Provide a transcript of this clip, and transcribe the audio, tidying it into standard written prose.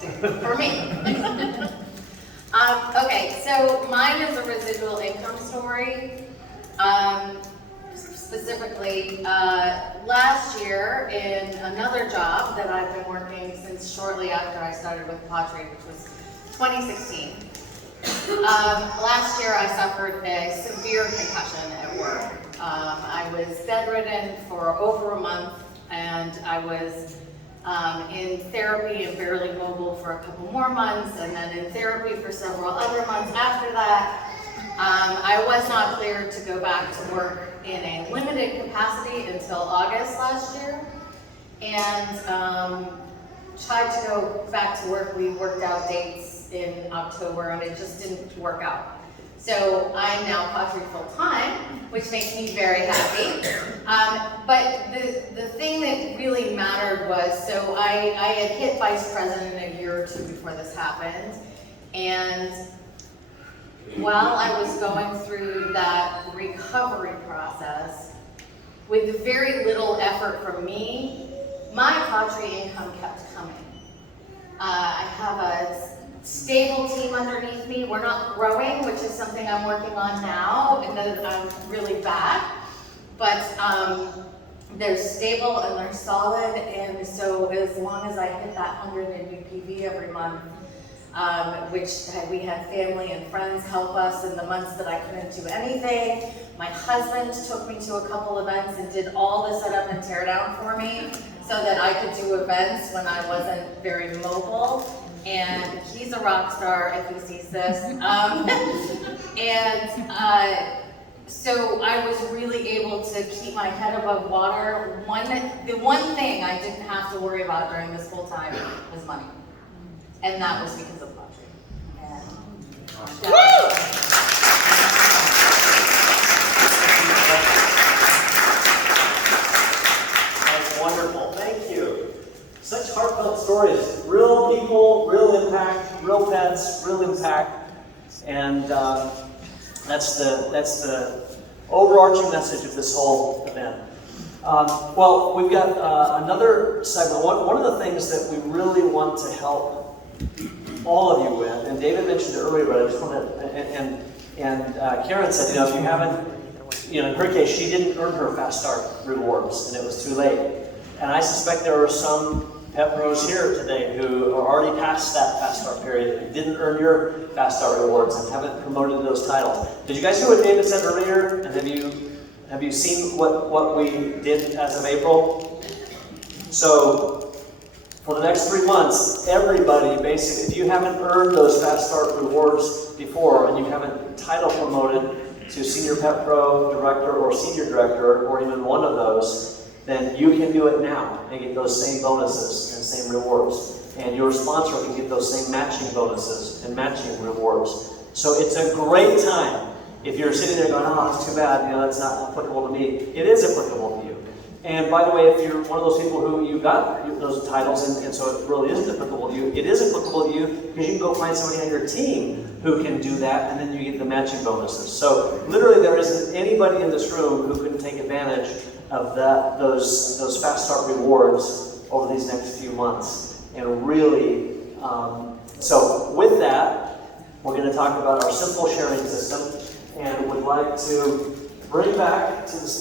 for me. Okay, so mine is a residual income story. Specifically, last year in another job that I've been working since shortly after I started with pawTree, which was 2016. Last year I suffered a severe concussion at work. I was bedridden for over a month, and I was in therapy and barely mobile for a couple more months, and then in therapy for several other months after that. I was not cleared to go back to work in a limited capacity until August last year, and tried to go back to work. We worked out dates in October, and it just didn't work out. So I'm now pawTree full-time, which makes me very happy. But the thing that really mattered was, so I had hit vice president a year or two before this happened, and while I was going through that recovery process, with very little effort from me, my pawTree income kept coming. I have a stable team underneath me. We're not growing, which is something I'm working on now, and then I'm really back. But they're stable and they're solid, and so as long as I hit that 100 in UPV every month, which we had family and friends help us in the months that I couldn't do anything. My husband took me to a couple events and did all the setup and tear down for me so that I could do events when I wasn't very mobile. And he's a rock star if he sees this. So I was really able to keep my head above water. The one thing I didn't have to worry about during this whole time was money. And that was because of pawTree. That's wonderful. Thank you. Such heartfelt stories. Real people, real impact, real pets, real impact. And that's the overarching message of this whole event. Well, we've got another segment. One of the things that we really want to help all of you with, and David mentioned it earlier, but I just want to, and Karen said, if you haven't, in her case, she didn't earn her Fast Start rewards, and it was too late. And I suspect there are some pet pros here today who are already past that Fast Start period and didn't earn your Fast Start rewards and haven't promoted those titles. Did you guys hear what David said earlier? And have you seen what we did as of April? So, for the next 3 months, everybody, basically, if you haven't earned those Fast Start rewards before and you haven't title promoted to Senior Pet Pro Director or Senior Director, or even one of those, then you can do it now and get those same bonuses and same rewards. And your sponsor can get those same matching bonuses and matching rewards. So it's a great time. If you're sitting there going, oh, it's too bad, that's not applicable to me. It is applicable to you. And by the way, if you're one of those people who you got those titles and so it really isn't applicable to you, it is applicable to you because you can go find somebody on your team who can do that, and then you get the matching bonuses. So literally there isn't anybody in this room who couldn't take advantage of those Fast Start rewards over these next few months. And really, so with that, we're going to talk about our simple sharing system, and would like to bring back to the